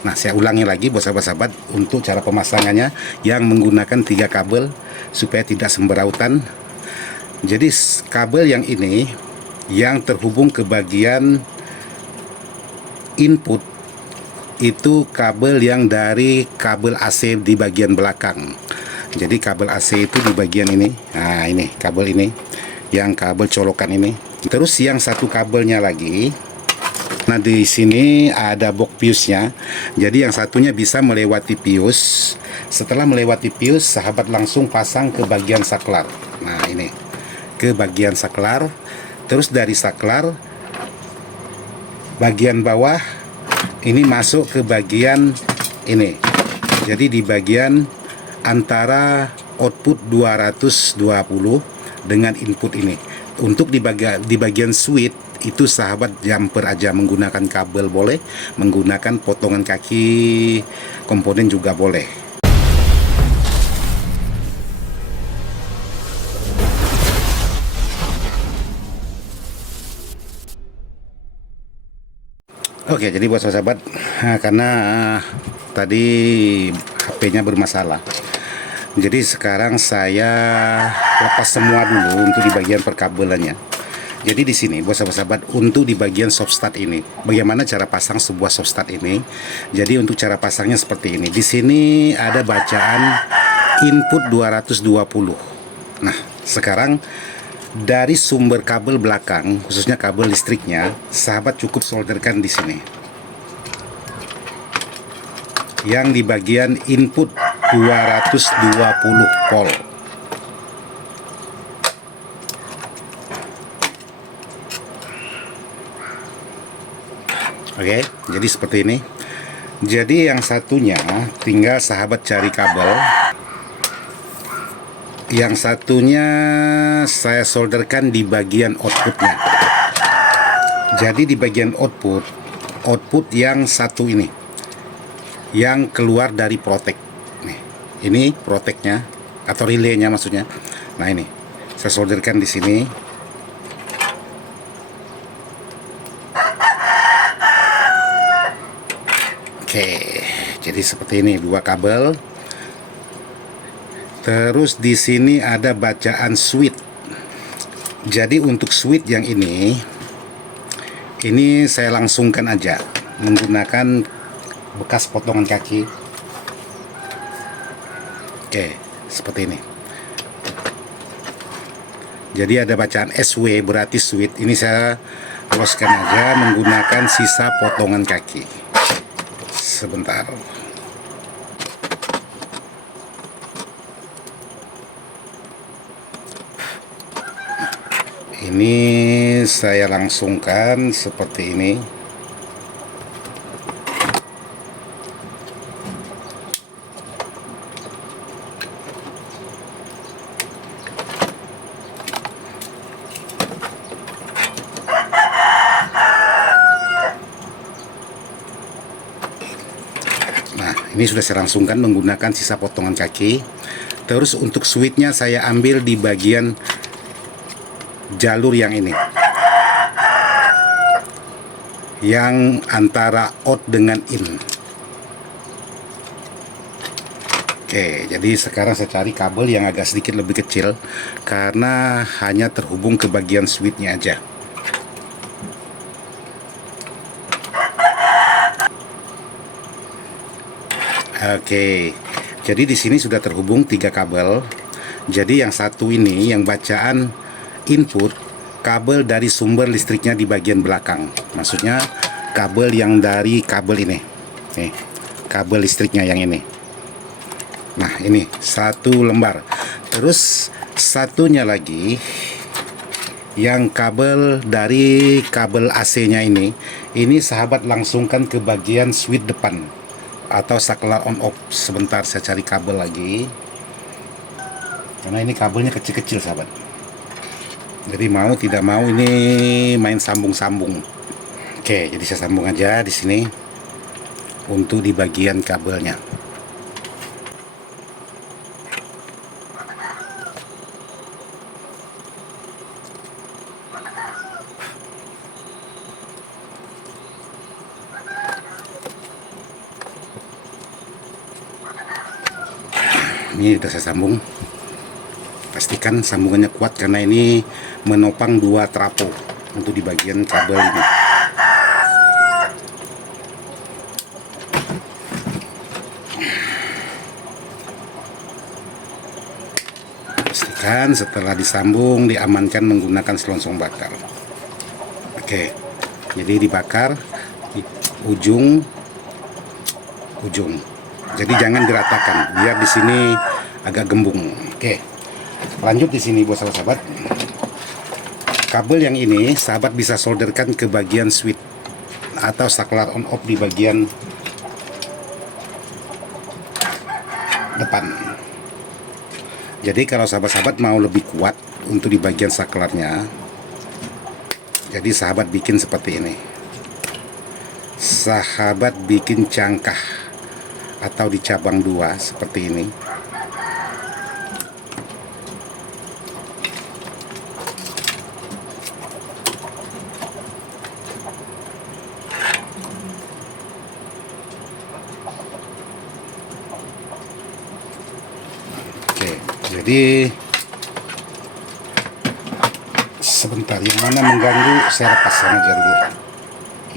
Nah, saya ulangi lagi buat sahabat-sahabat untuk cara pemasangannya yang menggunakan 3 kabel supaya tidak semberautan. Jadi kabel yang ini yang terhubung ke bagian input itu kabel yang dari kabel AC di bagian belakang. Jadi kabel AC itu di bagian ini. Nah, ini kabel ini yang kabel colokan ini. Terus yang satu kabelnya lagi, nah di sini ada box fuse-nya. Jadi yang satunya bisa melewati fuse. Setelah melewati fuse, sahabat langsung pasang ke bagian saklar. Nah, ini ke bagian saklar. Terus dari saklar bagian bawah ini masuk ke bagian ini. Jadi di bagian antara output 220 dengan input ini. Untuk di bagian switch itu sahabat jumper aja, menggunakan kabel boleh, menggunakan potongan kaki komponen juga boleh. Oke, jadi buat sahabat, karena tadi HP-nya bermasalah, jadi sekarang saya lepas semua dulu untuk di bagian perkabelannya. Jadi di sini buat sahabat-sahabat, untuk di bagian soft start ini, bagaimana cara pasang sebuah soft start ini? Jadi untuk cara pasangnya seperti ini. Di sini ada bacaan input 220. Nah, sekarang dari sumber kabel belakang, khususnya kabel listriknya, sahabat cukup solderkan di sini. Yang di bagian input 220 volt. Oke, jadi seperti ini. Jadi yang satunya tinggal sahabat cari kabel. Yang satunya saya solderkan di bagian outputnya. Jadi di bagian output yang satu ini, yang keluar dari protek. Nih, ini proteknya atau relaynya maksudnya. Nah, ini saya solderkan di sini. Oke, jadi seperti ini dua kabel. Terus di sini ada bacaan switch. Jadi untuk switch yang ini saya langsungkan aja menggunakan bekas potongan kaki. Oke, seperti ini. Jadi ada bacaan SW berarti switch. Ini saya loskan aja menggunakan sisa potongan kaki. Sebentar. Ini saya langsungkan seperti ini. Nah, ini sudah saya langsungkan menggunakan sisa potongan kaki. Terus untuk switchnya saya ambil di bagian jalur yang ini, yang antara out dengan in. Oke, jadi sekarang saya cari kabel yang agak sedikit lebih kecil karena hanya terhubung ke bagian switchnya aja. Oke, jadi di sini sudah terhubung 3 kabel. Jadi yang satu ini yang bacaan input kabel dari sumber listriknya di bagian belakang, maksudnya kabel yang dari kabel ini, nih, kabel listriknya yang ini. Nah, ini satu lembar. Terus satunya lagi yang kabel dari kabel AC-nya ini sahabat langsungkan ke bagian switch depan atau saklar on off. Sebentar saya cari kabel lagi, karena ini kabelnya kecil-kecil sahabat. Jadi mau tidak mau ini main sambung-sambung. Oke, jadi saya sambung aja di sini untuk di bagian kabelnya. Ini sudah saya sambung. Pastikan sambungannya kuat karena ini menopang 2 trapo untuk di bagian kabel ini. Pastikan setelah disambung diamankan menggunakan selongsong bakar. Oke, jadi dibakar di ujung. Jadi jangan diratakan, biar di sini agak gembung. Oke, lanjut di sini buat sahabat-sahabat. Kabel yang ini sahabat bisa solderkan ke bagian switch atau saklar on off di bagian depan. Jadi kalau sahabat-sahabat mau lebih kuat untuk di bagian saklarnya, jadi sahabat bikin seperti ini. Sahabat bikin cangkah atau di cabang 2 seperti ini. Oke, jadi sebentar, yang mana mengganggu saya lepaskan aja dulu.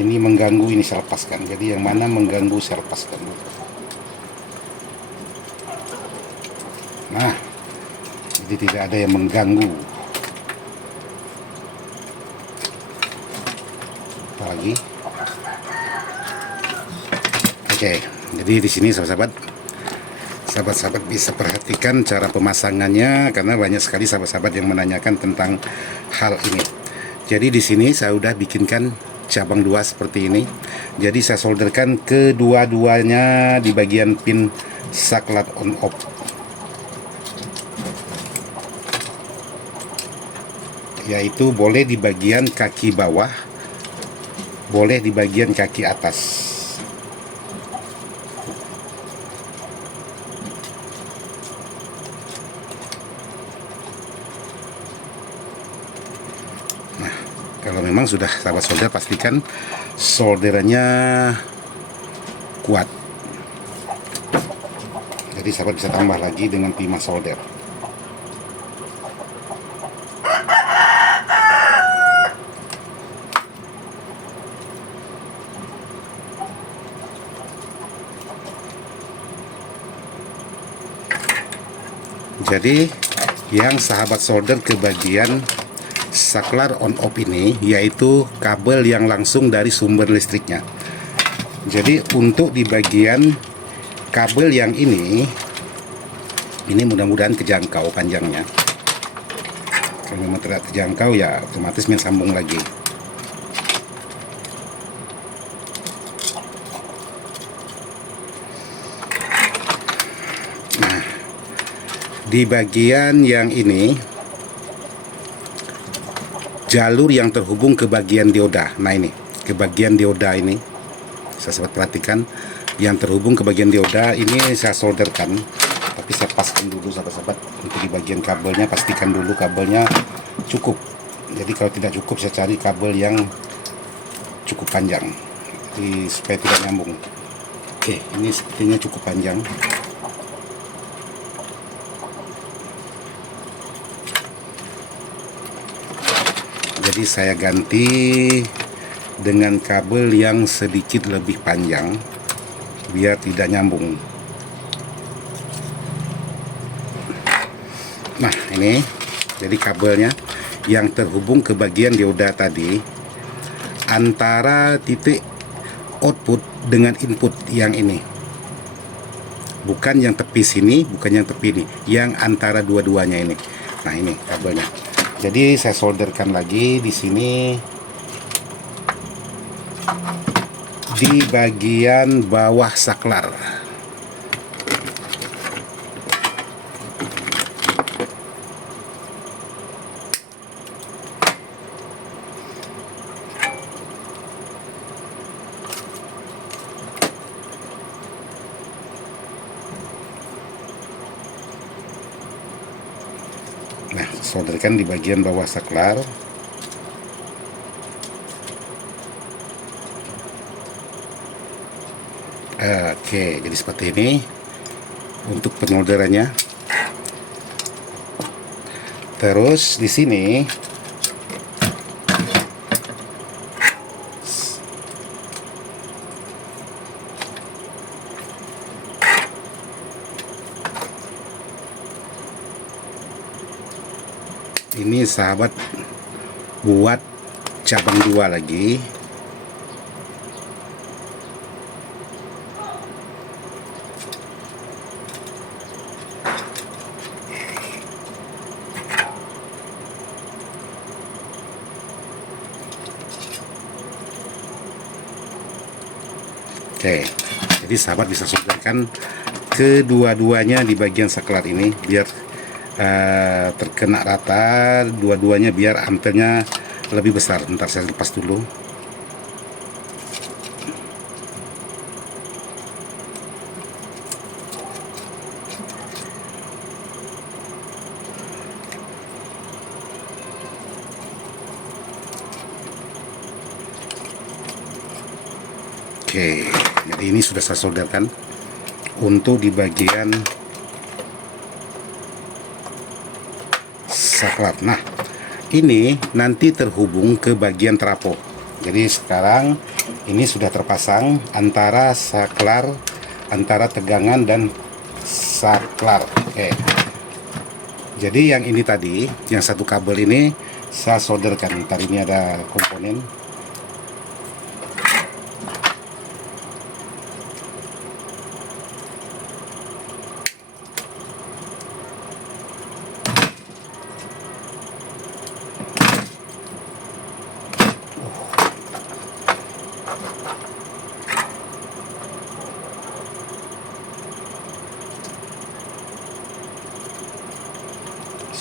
Ini mengganggu, ini saya lepaskan. Jadi yang mana mengganggu saya lepaskan dulu. Nah, jadi tidak ada yang mengganggu. Apalagi, oke. Jadi di sini sahabat-sahabat bisa perhatikan cara pemasangannya karena banyak sekali sahabat-sahabat yang menanyakan tentang hal ini. Jadi di sini saya udah bikinkan cabang 2 seperti ini. Jadi saya solderkan kedua-duanya di bagian pin saklar on off. Yaitu boleh di bagian kaki bawah, boleh di bagian kaki atas. Nah, kalau memang sudah sahabat solder, pastikan solderannya kuat. Jadi sahabat bisa tambah lagi dengan timah solder. Jadi yang sahabat solder ke bagian saklar on off ini yaitu kabel yang langsung dari sumber listriknya. Jadi untuk di bagian kabel yang ini mudah-mudahan kejangkau panjangnya. Kalau memang tidak terjangkau ya otomatis main sambung lagi. Di bagian yang ini jalur yang terhubung ke bagian dioda. Nah ini ke bagian dioda ini saya sempat perhatikan yang terhubung ke bagian dioda ini saya solderkan, tapi saya paskan dulu sahabat-sahabat. Untuk di bagian kabelnya pastikan dulu kabelnya cukup. Jadi kalau tidak cukup saya cari kabel yang cukup panjang, jadi supaya tidak nyambung. Oke, ini sepertinya cukup panjang. Jadi saya ganti dengan kabel yang sedikit lebih panjang biar tidak nyambung. Nah ini jadi kabelnya yang terhubung ke bagian dioda tadi antara titik output dengan input yang ini, bukan yang tepi sini, bukan yang tepi ini, yang antara dua-duanya ini. Nah ini kabelnya. Jadi saya solderkan lagi di sini di bagian bawah saklar. Nah, solderkan di bagian bawah saklar. Oke, jadi seperti ini. untuk penyolderannya. Terus di sini ini sahabat buat cabang 2 lagi. Oke, jadi sahabat bisa solderkan kedua-duanya di bagian saklar ini biar terkena rata dua-duanya, biar ampernya lebih besar. Ntar saya lepas dulu. Oke, jadi ini sudah saya solderkan untuk di bagian saklar. Nah, ini nanti terhubung ke bagian trafo. Jadi sekarang ini sudah terpasang antara saklar, antara tegangan dan saklar. Oke. Jadi yang ini tadi, yang satu kabel ini saya solderkan. Ntar ini ada komponen.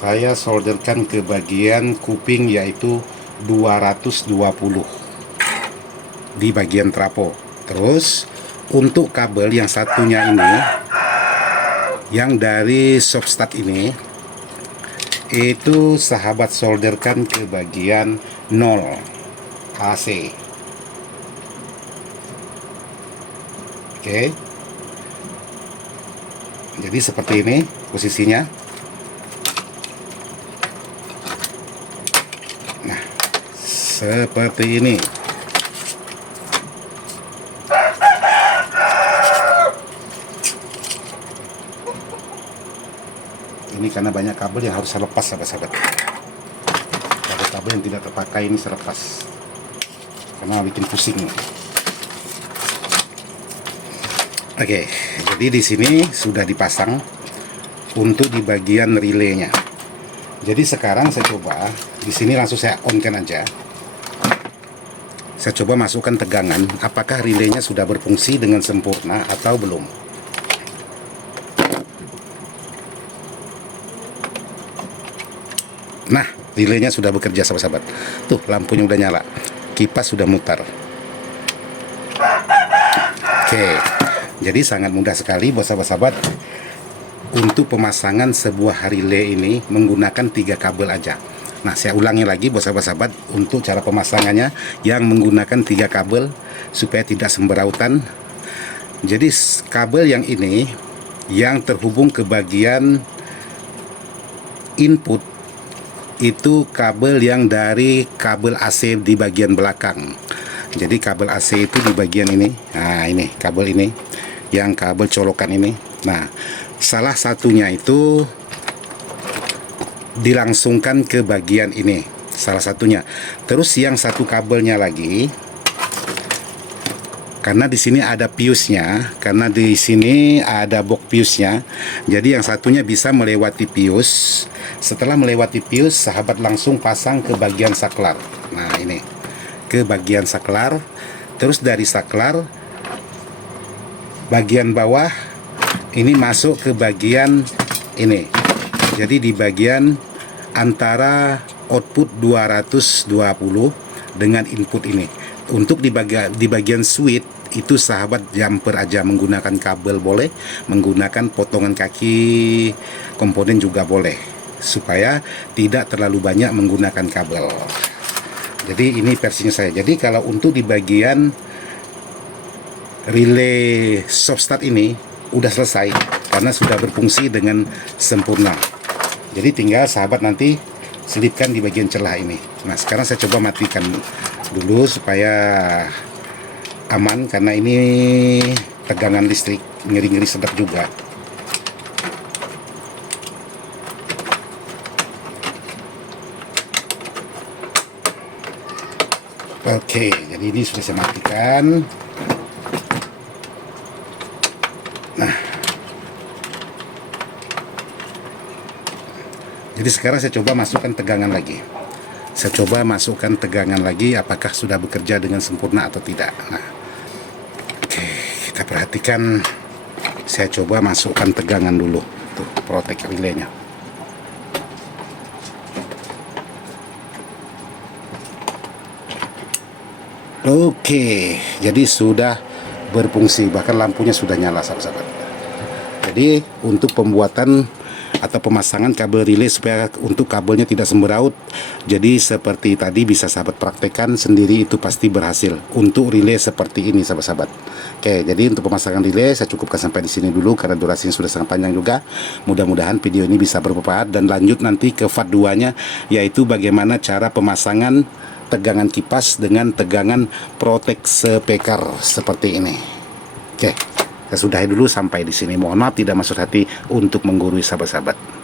Saya solderkan ke bagian kuping yaitu 220 di bagian trafo. Terus untuk kabel yang satunya ini, yang dari substat ini, itu sahabat solderkan ke bagian 0 AC. Oke, jadi seperti ini posisinya. Nah, seperti ini. Ini karena banyak kabel yang harus saya lepas, sahabat-sahabat. Kabel yang tidak terpakai ini saya lepas karena bikin pusing. Oke, jadi di sini sudah dipasang untuk di bagian relaynya. Jadi sekarang saya coba di sini, langsung saya on-kan aja. Saya coba masukkan tegangan, apakah relaynya sudah berfungsi dengan sempurna atau belum. Nah, relaynya sudah bekerja, sahabat-sahabat. Tuh, lampunya udah nyala, kipas sudah mutar. Oke, jadi sangat mudah sekali buat sahabat-sahabat untuk pemasangan sebuah relay ini menggunakan 3 kabel aja. Nah, saya ulangi lagi buat sahabat-sahabat untuk cara pemasangannya yang menggunakan 3 kabel supaya tidak semberautan. Jadi kabel yang ini yang terhubung ke bagian input itu kabel yang dari kabel AC di bagian belakang. Jadi kabel AC itu di bagian ini. Nah, ini kabel ini, yang kabel colokan ini. Nah, salah satunya itu dilangsungkan ke bagian ini, salah satunya. Terus yang satu kabelnya lagi, karena di sini ada fuse-nya, karena di sini ada box fuse-nya, jadi yang satunya bisa melewati fuse. Setelah melewati fuse, sahabat langsung pasang ke bagian saklar. Nah, ini ke bagian saklar. Terus dari saklar bagian bawah ini masuk ke bagian ini. Jadi di bagian antara output 220 dengan input ini. Untuk di bagian switch itu sahabat jumper aja, menggunakan kabel boleh, menggunakan potongan kaki komponen juga boleh, supaya tidak terlalu banyak menggunakan kabel. Jadi ini versinya saya. Jadi kalau untuk di bagian relay substat ini udah selesai, karena sudah berfungsi dengan sempurna. Jadi tinggal sahabat nanti selipkan di bagian celah ini. Nah, sekarang saya coba matikan dulu supaya aman, karena ini tegangan listrik, ngeri-ngeri sedap juga. Oke, jadi ini sudah saya matikan. Nah, jadi sekarang saya coba masukkan tegangan lagi. Saya coba masukkan tegangan lagi, apakah sudah bekerja dengan sempurna atau tidak. Nah, oke, kita perhatikan. Saya coba masukkan tegangan dulu. Tuh, protek relaynya. Oke, jadi sudah berfungsi, bahkan lampunya sudah nyala, sahabat-sahabat. Jadi untuk pembuatan atau pemasangan kabel relay supaya untuk kabelnya tidak sembraut, jadi seperti tadi bisa sahabat praktekkan sendiri, itu pasti berhasil untuk relay seperti ini, sahabat-sahabat. Oke, jadi untuk pemasangan relay saya cukupkan sampai di sini dulu karena durasinya sudah sangat panjang juga. Mudah-mudahan video ini bisa bermanfaat dan lanjut nanti ke part 2-nya, yaitu bagaimana cara pemasangan tegangan kipas dengan tegangan protek speaker seperti ini. Oke, saya sudahi dulu sampai di sini. Mohon maaf tidak maksud hati untuk menggurui sahabat-sahabat.